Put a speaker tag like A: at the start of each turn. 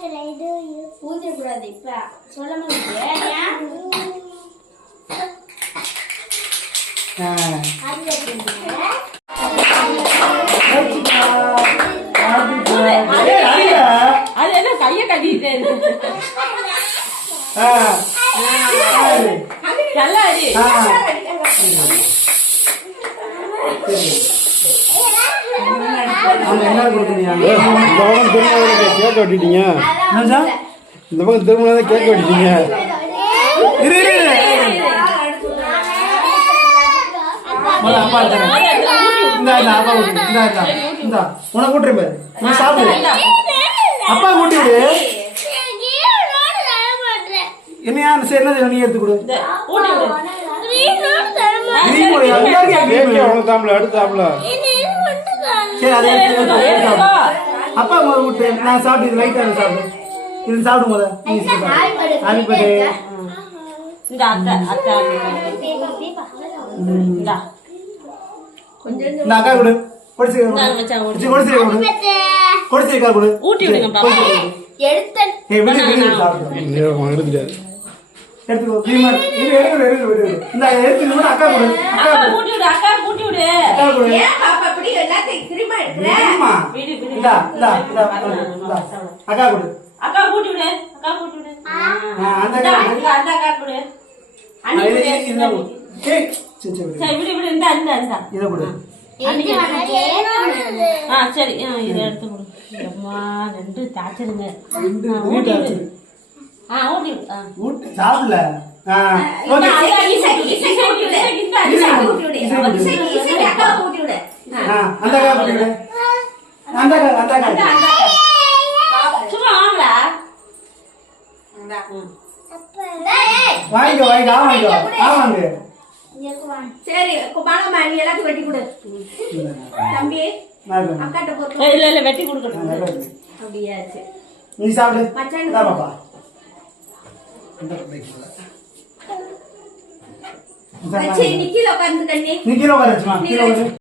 A: ஊதிடக்கூடாது இப்ப சொல்ல முடியாது. அது என்ன கைய கட்டிட்டு நல்லா
B: கேக்க வெட்டிட்டீங்க. இந்த பக்கம் திரும்ப கேக்க வெட்டிட்டீங்க.
C: உனக்கு கூட்டுறேன் பாரு, நீ சாப்பிடு. அப்பா கூட்டி விடு. என்னையா சரி என்னது நீ எடுத்து கொடு. அப்பா விட்டு நான் சாப்பிட்டு லைட்டா சாப்பிடு. இது சாப்பிடும் போத ஹாப்பி பர்த்டே.
A: இந்த அக்கா அக்கா
C: இந்த அக்கா கொடு. கொடுத்து கொடு.
A: ஊட்டி விடுங்க.
C: எடுத்துக்கோ. இந்த எடுத்து அக்கா கொடு.
A: ஊட்டி விடு. அக்கா ஊட்டி விடு.
C: அக்கா கொடு.
A: அக்கா கூட்டி விடு. அக்கா கூட்டி விடு. அந்த அக்கா கொடு. சரி விடு விடு. இந்த இந்த இந்த
C: இத கொடு.
A: சரி இத எடுத்து கொடு. அம்மா ரெண்டு தாச்சிருங்க.
C: ஊட்டி
A: விடு. ஊட்டி விடு.
C: ஊட்டி சாப்பிடல.
A: ஓகே அக்கா கூட்டி விடு.
C: அந்த அக்கா கூட்டி விடு. அந்த அக்கா
A: சும்மா வாங்கடா.
C: வாங்கிக்கோ வாங்கிக்கோ. ஆமாங்க
A: சரி வாங்கம்மா, நீ எல்லாத்தையும் வெட்டி கொடு தம்பி. அக்காட்ட போட்டு இல்ல இல்ல வெட்டி கொடுக்கணும். அப்படியாச்சு.
C: நீ சாப்பிடு.
A: மச்சான்
C: பாப்பா
A: நிக்கில உட்காந்து கண்ணி
C: நீ கீழே உட்காருச்சுமா. கீழே